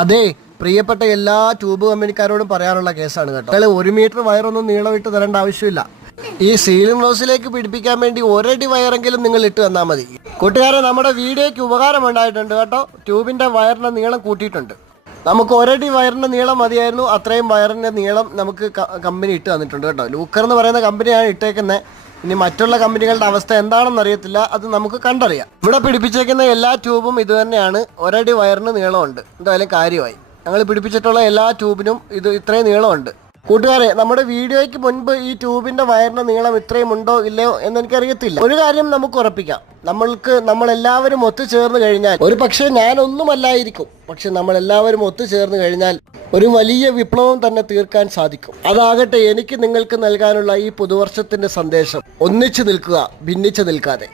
അതെ, പ്രിയപ്പെട്ട എല്ലാ ട്യൂബ് കമ്പനിക്കാരോടും പറയാനുള്ള കേസാണ് കേട്ടോ. നിങ്ങൾ 1 മീറ്റർ വയറൊന്നും നീളമിട്ട് തരേണ്ട ആവശ്യമില്ല. ഈ സീലിംഗ് റോസിലേക്ക് പിടിപ്പിക്കാൻ വേണ്ടി 1 അടി വയറെങ്കിലും നിങ്ങൾ ഇട്ട് തന്നാൽ മതി. കൂട്ടുകാരെ, നമ്മുടെ വീഡിയോയ്ക്ക് ഉപകാരം ഉണ്ടായിട്ടുണ്ട് കേട്ടോ. ട്യൂബിന്റെ വയറിന്റെ നീളം കൂട്ടിയിട്ടുണ്ട്. നമുക്ക് 1 അടി വയറിന്റെ നീളം മതിയായിരുന്നു. അത്രയും വയറിന്റെ നീളം നമുക്ക് കമ്പനി ഇട്ട് തന്നിട്ടുണ്ട് കേട്ടോ. ലൂക്കർ എന്ന് പറയുന്ന കമ്പനിയാണ് ഇട്ടേക്കുന്നത്. ഇനി മറ്റുള്ള കമ്പനികളുടെ അവസ്ഥ എന്താണെന്ന് അറിയത്തില്ല, അത് നമുക്ക് കണ്ടറിയാം. ഇവിടെ പിടിപ്പിച്ചേക്കുന്ന എല്ലാ ട്യൂബും ഇത് തന്നെയാണ്. 1 അടി വയറിന് നീളമുണ്ട്. എന്തായാലും കാര്യമായി. ഞങ്ങൾ പിടിപ്പിച്ചിട്ടുള്ള എല്ലാ ട്യൂബിനും ഇത്രയും നീളമുണ്ട്. കൂട്ടുകാരെ, നമ്മുടെ വീഡിയോയ്ക്ക് മുൻപ് ഈ ട്യൂബിന്റെ വയറിന്റെ നീളം ഇത്രയും ഉണ്ടോ ഇല്ലയോ എന്ന് എനിക്കറിയത്തില്ല. ഒരു കാര്യം നമുക്ക് ഉറപ്പിക്കാം, നമ്മളെല്ലാവരും ഒത്തുചേർന്ന് കഴിഞ്ഞാൽ, ഒരു പക്ഷേ ഞാനൊന്നുമല്ലായിരിക്കും, പക്ഷെ നമ്മളെല്ലാവരും ഒത്തുചേർന്ന് കഴിഞ്ഞാൽ ഒരു വലിയ വിപ്ലവം തന്നെ തീർക്കാൻ സാധിക്കും. അതാകട്ടെ എനിക്ക് നിങ്ങൾക്ക് നൽകാനുള്ള ഈ പുതുവർഷത്തിന്റെ സന്ദേശം. ഒന്നിച്ചു നിൽക്കുക, ഭിന്നിച്ചു നിൽക്കാതെ.